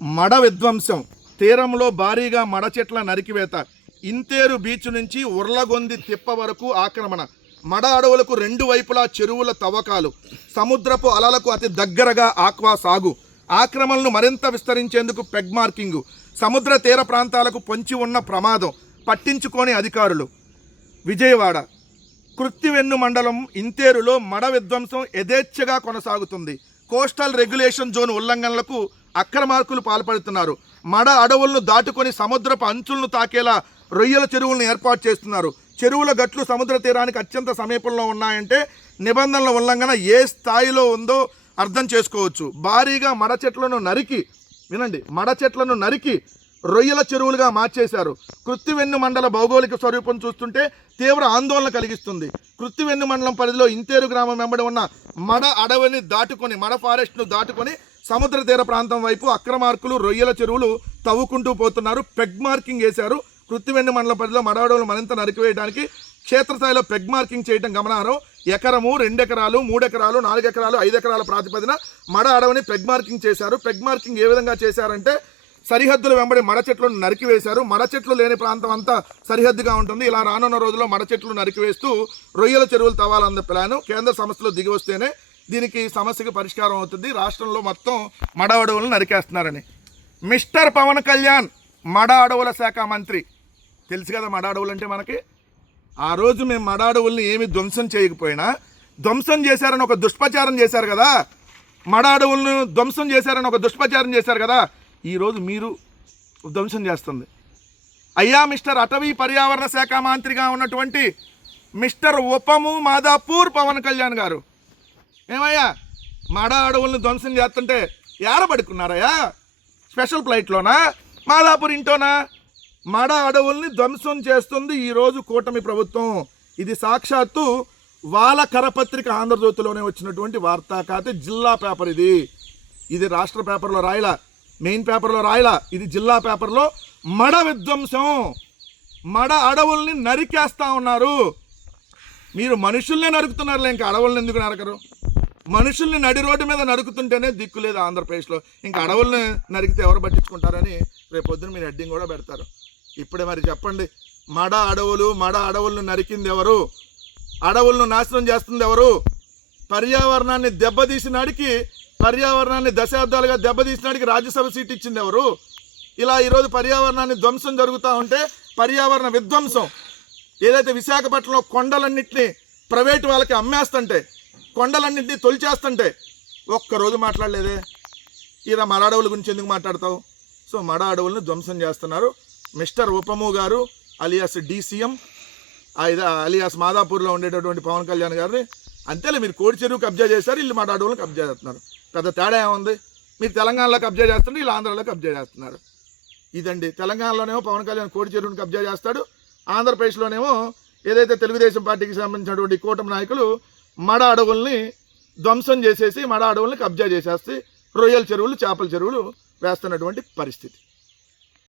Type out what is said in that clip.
మడ విధ్వంసం, తీరంలో భారీగా మడ చెట్ల నరికివేత, ఇంతేరు బీచ్ నుంచి ఉర్లగొంది తిప్ప వరకు ఆక్రమణ, మడ అడవులకు రెండు వైపులా చెరువుల తవ్వకాలు, సముద్రపు అలలకు అతి దగ్గరగా ఆక్వా సాగు, ఆక్రమణలను మరింత విస్తరించేందుకు పెగ్ మార్కింగు, సముద్ర తీర ప్రాంతాలకు పొంచి ఉన్న ప్రమాదం, పట్టించుకోని అధికారులు. విజయవాడ కృత్తివెన్ను మండలం ఇంతేరులో మడ విధ్వంసం యథేచ్ఛగా కొనసాగుతుంది. కోస్టల్ రెగ్యులేషన్ జోన్ ఉల్లంఘనలకు అక్రమార్కులు పాల్పడుతున్నారు. మడ అడవులను దాటుకొని సముద్రపు అంచులను తాకేలా రొయ్యల చెరువులను ఏర్పాటు చేస్తున్నారు. చెరువుల గట్లు సముద్ర తీరానికి అత్యంత సమీపంలో ఉన్నాయంటే నిబంధనల ఉల్లంఘన ఏ స్థాయిలో ఉందో అర్థం చేసుకోవచ్చు. భారీగా మడ చెట్లను నరికి రొయ్యల చెరువులుగా మార్చేశారు. కృత్తివెన్ను మండల భౌగోళిక స్వరూపం చూస్తుంటే తీవ్ర ఆందోళన కలిగిస్తుంది. కృత్తివెన్ను మండలం పరిధిలో ఇంతేరు గ్రామం వెంబడి ఉన్న మడ అడవిని దాటుకొని, మడ ఫారెస్ట్ను దాటుకొని సముద్ర తీర ప్రాంతం వైపు అక్రమార్కులు రొయ్యల చెరువులు తవ్వుకుంటూ పోతున్నారు. పెగ్ మార్కింగ్ వేశారు. కృత్తివెన్ను మండలం పరిధిలో మడ అడవులు మరింత నరికివేయడానికి క్షేత్రస్థాయిలో పెగ్ మార్కింగ్ చేయడం గమనార్హం. ఎకరము, 2 ఎకరాలు, 3 ఎకరాలు, 4 ఎకరాలు, 5 ఎకరాల ప్రాతిపదిన మడ అడవిని పెగ్ మార్కింగ్ చేశారు. పెగ్ మార్కింగ్ ఏ విధంగా చేశారంటే సరిహద్దుల వెంబడి మడ చెట్లను నరికివేశారు. మడ చెట్లు లేని ప్రాంతం అంతా సరిహద్దుగా ఉంటుంది. ఇలా రానున్న రోజుల్లో మడ చెట్లు నరికివేస్తూ రొయ్యల చెరువులు తవ్వాలన్న ప్లాను. కేంద్ర సంస్థలు దిగి వస్తేనే దీనికి సమస్యకు పరిష్కారం అవుతుంది. రాష్ట్రంలో మొత్తం మడ అడవులను నరికేస్తున్నారని. మిస్టర్ పవన్ కళ్యాణ్ మడ అడవుల శాఖ మంత్రి. తెలుసు కదా మడ అడవులు అంటే మనకి. ఆ రోజు మేము మడ అడవుల్ని ఏమి ధ్వంసం చేయకపోయినా ధ్వంసం చేశారని ఒక దుష్ప్రచారం చేశారు కదా. మడ అడవులను ధ్వంసం చేశారని ఒక దుష్ప్రచారం చేశారు కదా. ఈరోజు మీరు ధ్వంసం చేస్తుంది. అయ్యా మిస్టర్ అటవీ పర్యావరణ శాఖ మంత్రిగా ఉన్నటువంటి మిస్టర్ ఉపము మాదాపూర్ పవన్ కళ్యాణ్ గారు, ఏమయ్యా మడ అడవులను ధ్వంసం చేస్తుంటే ఏడబడుకున్నారయ్యా? స్పెషల్ ఫ్లైట్లోనా, మాదాపూర్ ఇంటోనా? మడ అడవుల్ని ధ్వంసం చేస్తుంది ఈరోజు కూటమి ప్రభుత్వం. ఇది సాక్షాత్తు వాళ్ళ కరపత్రిక ఆంధ్రజ్యోతిలోనే వచ్చినటువంటి వార్తా ఖాతే జిల్లా పేపర్. ఇది రాష్ట్ర పేపర్లో రాయలా, మెయిన్ పేపర్లో రాయలా, ఇది జిల్లా పేపర్లో. మడ విధ్వంసం, మడ అడవుల్ని నరికేస్తా ఉన్నారు. మీరు మనుషుల్నే నరుకుతున్నారులే, ఇంకా అడవులను ఎందుకు నరకరు? మనుషుల్ని నడి రోడ్డు మీద నరుకుతుంటేనే దిక్కు లేదు ఆంధ్రప్రదేశ్లో. ఇంకా అడవుల్ని నరికితే ఎవరు పట్టించుకుంటారని రేపొద్దున మీరు హెడ్డింగ్ కూడా పెడతారు. ఇప్పుడే మరి చెప్పండి, మడ అడవులను నరికింది ఎవరు? అడవులను నాశనం చేస్తుంది ఎవరు? పర్యావరణాన్ని దెబ్బతీసినాడికి, పర్యావరణాన్ని దశాబ్దాలుగా దెబ్బతీసినాడికి రాజ్యసభ సీట్ ఇచ్చింది ఎవరు? ఇలా ఈరోజు పర్యావరణాన్ని ధ్వంసం జరుగుతూ ఉంటే, పర్యావరణ విధ్వంసం ఏదైతే విశాఖపట్నంలో కొండలన్నింటినీ ప్రైవేటు వాళ్ళకి అమ్మేస్తుంటే, కొండలన్నింటినీ తొలిచేస్తుంటే ఒక్కరోజు మాట్లాడలేదే. ఇలా మడ అడవుల గురించి ఎందుకు మాట్లాడతావు? సో మడ అడవులను ధ్వంసం చేస్తున్నారు. మిస్టర్ ఉపము గారు అలియాస్ DCM అలియాస్ మాదాపూర్లో ఉండేటటువంటి పవన్ కళ్యాణ్ గారిని అంతేలే, మీరు కోడి చెరువు కబ్జా చేశారు, వీళ్ళు మడ అడవులను కబ్జా చేస్తున్నారు. పెద్ద తేడా ఏముంది? మీరు తెలంగాణలో కబ్జా చేస్తుంటే వీళ్ళు ఆంధ్రాలో కబ్జా చేస్తున్నారు. ఇదండి. తెలంగాణలోనేమో పవన్ కళ్యాణ్ కోడి చెరువుని కబ్జా చేస్తాడు, ఆంధ్రప్రదేశ్లోనేమో ఏదైతే తెలుగుదేశం పార్టీకి సంబంధించినటువంటి కూటమి నాయకులు మడ అడవుల్ని ధ్వంసం చేసేసి మడ అడవుల్ని కబ్జా చేసేసి రొయ్యల చెరువులు, చేపల చెరువులు వేస్తున్నటువంటి పరిస్థితి.